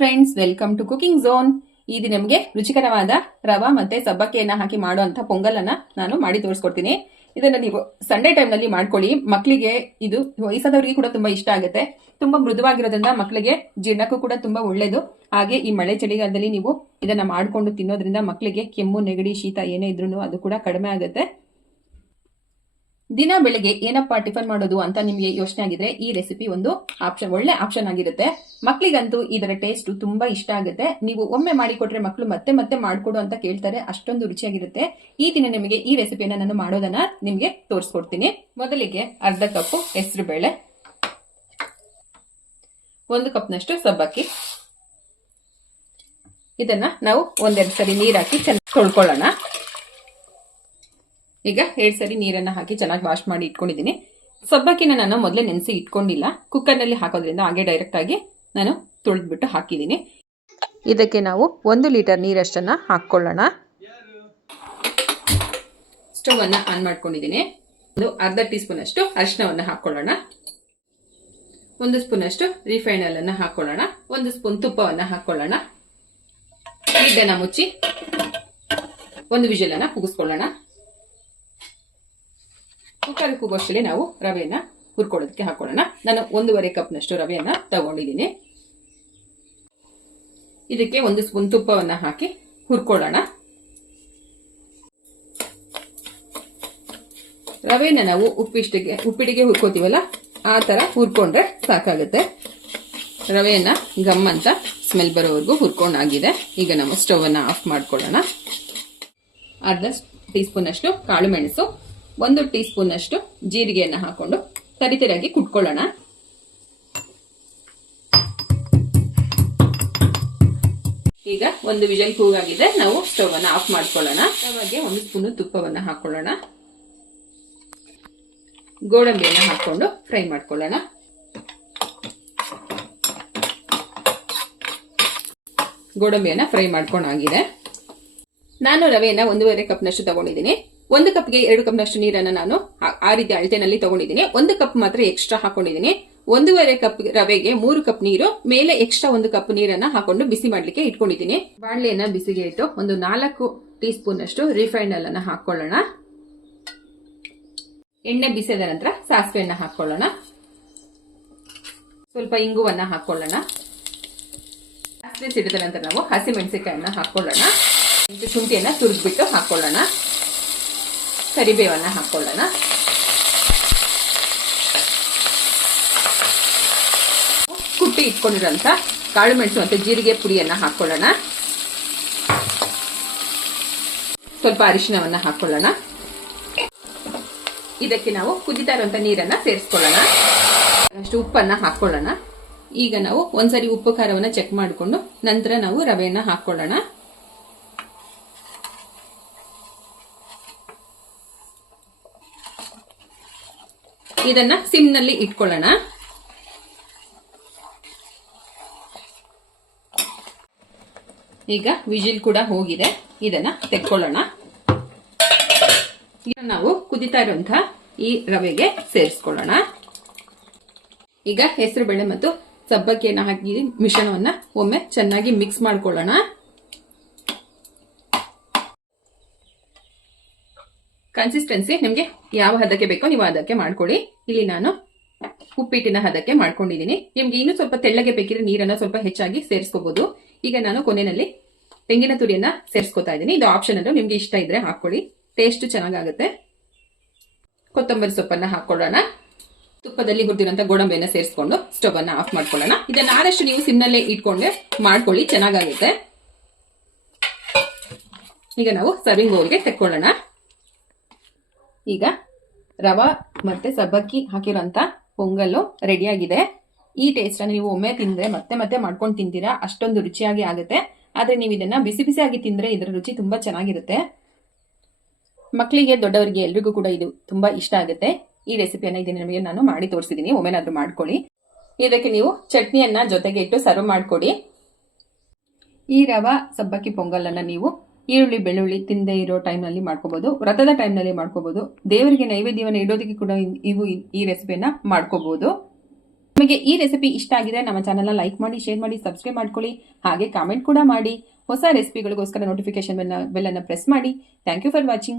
Friends welcome to cooking zone ಇದು ನಮಗೆ ರುಚಿಕರವಾದ ರವಾ ಮತ್ತೆ ಸಬ್ಬಕ್ಕಿಯನ್ನ ಹಾಕಿ ಮಾಡುವಂತ ಪೊಂಗಲನ್ನ ನಾನು ಮಾಡಿ ತೋರಿಸ್ಕೊಡ್ತೀನಿ. ಇದನ್ನ ನೀವು ಸಂಡೇ ಟೈಮ್ನಲ್ಲಿ ಮಾಡ್ಕೊಳ್ಳಿ. ಮಕ್ಕಳಿಗೆ ಇದು ವಯಸ್ಸಾದವರಿಗೆ ಕೂಡ ತುಂಬಾ ಇಷ್ಟ ಆಗುತ್ತೆ. ತುಂಬಾ ಮೃದುವಾಗಿರೋದ್ರಿಂದ ಮಕ್ಕಳಿಗೆ ಜೀರ್ಣಕ್ಕೂ ಕೂಡ ತುಂಬಾ ಒಳ್ಳೇದು. ಹಾಗೆ ಈ ಮಳೆ ಚಳಿಗಾಲದಲ್ಲಿ ನೀವು ಇದನ್ನ ಮಾಡ್ಕೊಂಡು ತಿನ್ನೋದ್ರಿಂದ ಮಕ್ಕಳಿಗೆ ಕೆಮ್ಮು, ನೆಗಡಿ, ಶೀತ ಏನೇ ಇದ್ರೂ ಅದು ಕೂಡ ಕಡಿಮೆ ಆಗುತ್ತೆ. ದಿನ ಬೆಳಿಗ್ಗೆ ಏನಪ್ಪಾ ಟಿಫನ್ ಮಾಡೋದು ಅಂತ ನಿಮಗೆ ಯೋಚನೆ ಆಗಿದ್ರೆ ಈ ರೆಸಿಪಿ ಒಂದು ಆಪ್ಷನ್ ಒಳ್ಳೆ ಆಪ್ಷನ್ ಆಗಿರುತ್ತೆ. ಮಕ್ಕಳಿಗಂತೂ ಇದರ ಟೇಸ್ಟ್ ತುಂಬಾ ಇಷ್ಟ ಆಗುತ್ತೆ. ನೀವು ಒಮ್ಮೆ ಮಾಡಿಕೊಟ್ರೆ ಮಕ್ಕಳು ಮತ್ತೆ ಮತ್ತೆ ಮಾಡಿಕೊಡು ಅಂತ ಕೇಳ್ತಾರೆ, ಅಷ್ಟೊಂದು ರುಚಿಯಾಗಿರುತ್ತೆ. ಈ ದಿನ ನಿಮಗೆ ಈ ರೆಸಿಪಿಯನ್ನು ನಾನು ಮಾಡೋದನ್ನ ನಿಮಗೆ ತೋರಿಸ್ಕೊಡ್ತೀನಿ. ಮೊದಲಿಗೆ ಅರ್ಧ ಕಪ್ ಹೆಸರು ಬೇಳೆ, ಒಂದು ಕಪ್ನಷ್ಟು ಸಬ್ಬಕ್ಕಿ. ಇದನ್ನ ನಾವು ಒಂದೆರಡು ಸರಿ ನೀರಾಕಿ ಚೆನ್ನಾಗಿ ತೊಳ್ಕೊಳ್ಳೋಣ. ಈಗ ಎರಡು ಸರಿ ನೀರನ್ನ ಹಾಕಿ ಚೆನ್ನಾಗಿ ವಾಶ್ ಮಾಡಿ ಇಟ್ಕೊಂಡಿದ್ದೀನಿ. ಸಬ್ಬಕ್ಕಿನ ನಾನು ಮೊದಲೇ ನೆನೆಸಿ ಇಟ್ಕೊಂಡಿಲ್ಲ. ಕುಕ್ಕರ್ನಲ್ಲಿ ಹಾಕೋದ್ರಿಂದ ಹಾಗೆ ಡೈರೆಕ್ಟ್ ಆಗಿ ನಾನು ತೊಳೆದ್ಬಿಟ್ಟು ಹಾಕಿದ್ದೀನಿ. ಇದಕ್ಕೆ ನಾವು ಒಂದು ಲೀಟರ್ ನೀರಷ್ಟನ್ನು ಹಾಕ್ಕೊಳ್ಳೋಣ. ಸ್ಟವ್ ಅನ್ನ ಆನ್ ಮಾಡ್ಕೊಂಡಿದ್ದೀನಿ. ಒಂದು ಅರ್ಧ ಟೀ ಸ್ಪೂನ್ ಅಷ್ಟು ಅರಿಶಿನವನ್ನ ಹಾಕೊಳ್ಳೋಣ ಒಂದು ಸ್ಪೂನ್ ಅಷ್ಟು ರಿಫೈನ್ ಅನ್ನ ಹಾಕೊಳ್ಳೋಣ ಒಂದು ಸ್ಪೂನ್ ತುಪ್ಪವನ್ನ ಹಾಕೊಳ್ಳೋಣ ಇದನ್ನ ಮುಚ್ಚಿ ಒಂದು ವಿಷಲನ್ನು ಕೂಗಿಸ್ಕೊಳ್ಳೋಣ. ಕುಕ್ಕರ್ ಕೂಗೋಷ್ಟರಲ್ಲಿ ನಾವು ರವೆಯನ್ನ ಹುರ್ಕೊಳ್ಳೋದಕ್ಕೆ ಹಾಕೊಳ್ಳೋಣ. ನಾನು ಒಂದೂವರೆ ಕಪ್ನಷ್ಟು ರವೆಯನ್ನ ತಗೊಂಡಿದ್ದೀನಿ. ಇದಕ್ಕೆ ಒಂದು ಸ್ಪೂನ್ ತುಪ್ಪವನ್ನ ಹಾಕಿ ಹುರ್ಕೊಳ್ಳೋಣ. ರವೆನ ನಾವು ಉಪ್ಪಿಷ್ಟಿಗೆ ಉಪ್ಪಿಟ್ಟಿಗೆ ಹುರ್ಕೋತೀವಲ್ಲ, ಆ ತರ ಹುರ್ಕೊಂಡ್ರೆ ಸಾಕಾಗುತ್ತೆ. ರವೆಯನ್ನ ಗಮ್ ಅಂತ ಸ್ಮೆಲ್ ಬರೋವರೆಗೂ ಹುರ್ಕೊಂಡಾಗಿದೆ ಈಗ ನಾವು ಸ್ಟವ್ ಅನ್ನ ಆಫ್ ಮಾಡ್ಕೊಳ್ಳೋಣ. ಅರ್ಧ ಟೀ ಸ್ಪೂನ್ ಅಷ್ಟು ಕಾಳು ಮೆಣಸು ಒಂದು ಟೀ ಸ್ಪೂನ್ ಅಷ್ಟು ಜೀರಿಗೆಯನ್ನ ಹಾಕೊಂಡು ತರಿತರಿಯಾಗಿ ಕುಟ್ಕೊಳ್ಳೋಣ. ಈಗ ಒಂದು ವಿಜಲ್ ಕೂಗಾಗಿದೆ. ನಾವು ಸ್ಟವ್ ಅನ್ನ ಆಫ್ ಮಾಡ್ಕೊಳ್ಳೋಣ. ಅವಾಗೆ ಒಂದು ಸ್ಪೂನ್ ತುಪ್ಪವನ್ನ ಹಾಕೊಳ್ಳೋಣ. ಗೋಡಂಬಿಯನ್ನ ಹಾಕೊಂಡು ಫ್ರೈ ಮಾಡ್ಕೊಳ್ಳೋಣ. ಗೋಡಂಬಿಯನ್ನ ಫ್ರೈ ಮಾಡ್ಕೊಂಡಾಗಿದೆ ನಾನು ರವೆಯನ್ನ ಒಂದೂವರೆ ಕಪ್ನಷ್ಟು ತಗೊಂಡಿದ್ದೀನಿ. ಒಂದು ಕಪ್ಗೆ ಎರಡು ಕಪ್ನಷ್ಟು ನೀರನ್ನ ನಾನು ಆ ರೀತಿ ಅಳತೆನಲ್ಲಿ ತಗೊಂಡಿದ್ದೀನಿ. ಒಂದು ಕಪ್ ಮಾತ್ರ ಎಕ್ಸ್ಟ್ರಾ ಹಾಕೊಂಡಿದ್ದೀನಿ. ಒಂದೂವರೆ ಕಪ್ ರವೆಗೆ ಮೂರು ಕಪ್ ನೀರು, ಮೇಲೆ ಎಕ್ಸ್ಟ್ರಾ ಒಂದು ಕಪ್ ನೀರನ್ನ ಹಾಕೊಂಡು ಬಿಸಿ ಮಾಡ್ಲಿಕ್ಕೆ ಇಟ್ಕೊಂಡಿದ್ದೀನಿ. ಬಾಣಲೆಯನ್ನ ಬಿಸಿಗೆ ಇಟ್ಟು ಒಂದು ನಾಲ್ಕು ಟೀ ಸ್ಪೂನ್ ಅಷ್ಟು ರಿಫೈಂಡ್ ಅನ್ನ ಹಾಕೊಳ್ಳೋಣ. ಎಣ್ಣೆ ಬಿಸಿದ ನಂತರ ಸಾಸಿವೆಯನ್ನ ಹಾಕೊಳ್ಳೋಣ. ಸ್ವಲ್ಪ ಇಂಗುವನ್ನ ಹಾಕೊಳ್ಳೋಣ. ಸಾಸಿವೆ ಸಿಡಿದ ನಂತರ ನಾವು ಹಸಿ ಮೆಣಸಿನಕಾಯನ್ನ ಹಾಕೊಳ್ಳೋಣ. ಶುಂಠಿಯನ್ನ ತುರಿದ್ಬಿಟ್ಟು ಹಾಕೊಳ್ಳೋಣ. ಕರಿಬೇವನ್ನ ಹಾಕೊಳ್ಳೋಣ. ಕುಟ್ಟಿ ಇಟ್ಕೊಂಡಿರೋಂಥ ಕಾಳು ಮೆಣಸು ಮತ್ತು ಜೀರಿಗೆ ಪುಡಿಯನ್ನ ಹಾಕೊಳ್ಳೋಣ. ಸ್ವಲ್ಪ ಅರಿಶಿನವನ್ನ ಹಾಕೊಳ್ಳೋಣ. ಇದಕ್ಕೆ ನಾವು ಕುದಿತಾ ಇರುವಂತ ನೀರನ್ನ ಸೇರಿಸ್ಕೊಳ್ಳೋಣ. ಅಷ್ಟು ಉಪ್ಪನ್ನ ಹಾಕೊಳ್ಳೋಣ. ಈಗ ನಾವು ಒಂದ್ಸರಿ ಉಪ್ಪು ಖಾರವನ್ನ ಚೆಕ್ ಮಾಡಿಕೊಂಡು ನಂತರ ನಾವು ರವೆಯನ್ನ ಹಾಕೊಳ್ಳೋಣ. ಇದನ್ನ ಸಿಮ್ನಲ್ಲಿ ಇಟ್ಕೊಳ್ಳೋಣ. ಈಗ ವಿಜಿಲ್ ಕೂಡ ಹೋಗಿದೆ. ಇದನ್ನ ತೆಕ್ಕೊಳ್ಳೋಣ. ಈಗ ನಾವು ಕುದಿತಾ ಇರುವಂತ ಈ ರವೆಗೆ ಸೇರಿಸ್ಕೊಳ್ಳೋಣ. ಈಗ ಹೆಸರು, ಬೇಳೆ ಮತ್ತು ಸಬ್ಬಕ್ಕಿಯನ್ನು ಹಾಕಿ ಮಿಶ್ರಣವನ್ನ ಒಮ್ಮೆ ಚೆನ್ನಾಗಿ ಮಿಕ್ಸ್ ಮಾಡ್ಕೊಳ್ಳೋಣ. ಕನ್ಸಿಸ್ಟೆನ್ಸಿ ನಿಮಗೆ ಯಾವ ಹದಕ್ಕೆ ಬೇಕೋ ನೀವು ಅದಕ್ಕೆ ಮಾಡ್ಕೊಳ್ಳಿ. ಇಲ್ಲಿ ನಾನು ಉಪ್ಪಿಟ್ಟಿನ ಹದಕ್ಕೆ ಮಾಡ್ಕೊಂಡಿದ್ದೀನಿ. ನಿಮ್ಗೆ ಇನ್ನೂ ಸ್ವಲ್ಪ ತೆಳ್ಳಗೆ ಬೇಕಿದ್ರೆ ನೀರನ್ನು ಸ್ವಲ್ಪ ಹೆಚ್ಚಾಗಿ ಸೇರಿಸ್ಕೋಬಹುದು ಈಗ ನಾನು ಕೊನೆಯಲ್ಲಿ ತೆಂಗಿನ ತುರಿಯನ್ನ ಸೇರಿಸ್ಕೊತಾ ಇದ್ದೀನಿ. ಇದು ಆಪ್ಷನ್ ಅಂದ್ರೆ ನಿಮ್ಗೆ ಇಷ್ಟ ಇದ್ರೆ ಹಾಕೊಳ್ಳಿ ಟೇಸ್ಟ್ ಚೆನ್ನಾಗಾಗುತ್ತೆ. ಕೊತ್ತಂಬರಿ ಸೊಪ್ಪನ್ನ ಹಾಕೊಳ್ಳೋಣ ತುಪ್ಪದಲ್ಲಿ ಹುರಿದಿರೋಂಥ ಗೋಡಂಬಿಯನ್ನ ಸೇರಿಸ್ಕೊಂಡು ಸ್ಟವ್ ಅನ್ನ ಆಫ್ ಮಾಡ್ಕೊಳ್ಳೋಣ. ಇದನ್ನ ಆದಷ್ಟು ನೀವು ಸಿಮ್ನಲ್ಲೇ ಇಟ್ಕೊಂಡೆ ಮಾಡ್ಕೊಳ್ಳಿ, ಚೆನ್ನಾಗಾಗುತ್ತೆ. ಈಗ ನಾವು ಸರ್ವಿಂಗ್ ಬೌಲ್ಗೆ ತೆಕ್ಕೊಳ್ಳೋಣ. ಈಗ ರವಾ ಮತ್ತೆ ಸಬ್ಬಕ್ಕಿ ಹಾಕಿರೋಂಥ ಪೊಂಗಲ್ಲು ರೆಡಿಯಾಗಿದೆ ಈ ಟೇಸ್ಟ್ ನೀವು ಒಮ್ಮೆ ತಿಂದ್ರೆ ಮತ್ತೆ ಮತ್ತೆ ಮಾಡ್ಕೊಂಡು ತಿಂತೀರಾ, ಅಷ್ಟೊಂದು ರುಚಿಯಾಗಿ ಆಗುತ್ತೆ. ಆದ್ರೆ ನೀವು ಇದನ್ನ ಬಿಸಿ ಬಿಸಿಯಾಗಿ ತಿಂದ್ರೆ ಇದರ ರುಚಿ ತುಂಬಾ ಚೆನ್ನಾಗಿರುತ್ತೆ. ಮಕ್ಕಳಿಗೆ, ದೊಡ್ಡವರಿಗೆ ಎಲ್ರಿಗೂ ಕೂಡ ಇದು ತುಂಬಾ ಇಷ್ಟ ಆಗುತ್ತೆ. ಈ ರೆಸಿಪಿಯನ್ನ ಇದನ್ನ ನಿಮಗೆ ನಾನು ಮಾಡಿ ತೋರಿಸಿದ್ದೀನಿ ಒಮ್ಮೆನಾದ್ರೂ ಮಾಡ್ಕೊಳ್ಳಿ. ಇದಕ್ಕೆ ನೀವು ಚಟ್ನಿಯನ್ನ ಜೊತೆಗೆ ಇಟ್ಟು ಸರ್ವ್ ಮಾಡ್ಕೊಡಿ. ಈ ರವ, ಸಬ್ಬಕ್ಕಿ ಪೊಂಗಲನ್ನ ನೀವು ಈರುಳ್ಳಿ, ಬೆಳ್ಳುಳ್ಳಿ ತಿಂದೇ ಇರೋ ಟೈಮ್ನಲ್ಲಿ ಮಾಡ್ಕೋಬಹುದು ವ್ರತದ ಟೈಮ್ನಲ್ಲಿ ಮಾಡ್ಕೋಬಹುದು ದೇವರಿಗೆ ನೈವೇದ್ಯವನ್ನು ಇಡೋದಕ್ಕೆ ಕೂಡ ಇವು ಈ ರೆಸಿಪಿಯನ್ನು ಮಾಡ್ಕೋಬಹುದು ನಿಮಗೆ ಈ ರೆಸಿಪಿ ಇಷ್ಟ ಆಗಿದೆ ನಮ್ಮ ಚಾನಲ್ನ ಲೈಕ್ ಮಾಡಿ ಶೇರ್ ಮಾಡಿ ಸಬ್ಸ್ಕ್ರೈಬ್ ಮಾಡ್ಕೊಳ್ಳಿ. ಹಾಗೆ ಕಾಮೆಂಟ್ ಕೂಡ ಮಾಡಿ. ಹೊಸ ರೆಸಿಪಿಗಳಿಗೋಸ್ಕರ ನೋಟಿಫಿಕೇಶನ್ ಬೆಲ್ ಅನ್ನು ಪ್ರೆಸ್ ಮಾಡಿ. Thank you for watching